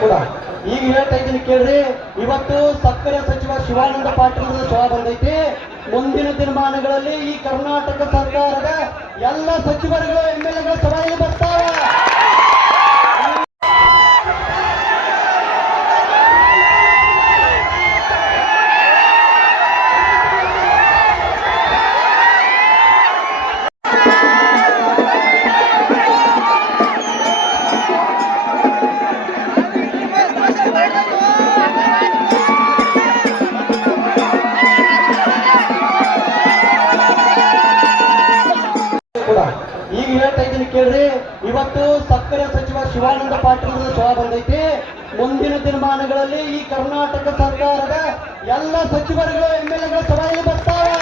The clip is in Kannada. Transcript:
ಕೂಡ ಈಗ ಹೇಳ್ತಾ ಇದ್ದೀನಿ ಕೇಳ್ರಿ. ಇವತ್ತು ಸಕ್ಕರೆ ಸಚಿವ ಶಿವಾನಂದ ಪಾಟೀಲ್ ಸಭಾ ಬಂದೈತಿ. ಮುಂದಿನ ದಿನಮಾನಗಳಲ್ಲಿ ಈ ಕರ್ನಾಟಕ ಸರ್ಕಾರದ ಎಲ್ಲ ಸಚಿವರುಗಳು MLA ಸಭೆಯಲ್ಲಿ ಬರ್ತಾವೆ. ಕೂಡ ಈಗ ಹೇಳ್ತಾ ಇದ್ದೀನಿ ಕೇಳ್ರಿ. ಇವತ್ತು ಸಕ್ಕರೆ ಸಚಿವ ಶಿವಾನಂದ ಪಾಟೀಲ್ ಸಭಾ ಬಂದೈತಿ. ಮುಂದಿನ ದಿನಮಾನಗಳಲ್ಲಿ ಈ ಕರ್ನಾಟಕ ಸರ್ಕಾರದ ಎಲ್ಲ ಸಚಿವರುಗಳು MLA ಸಭೆಯಲ್ಲಿ ಬರ್ತಾವೆ.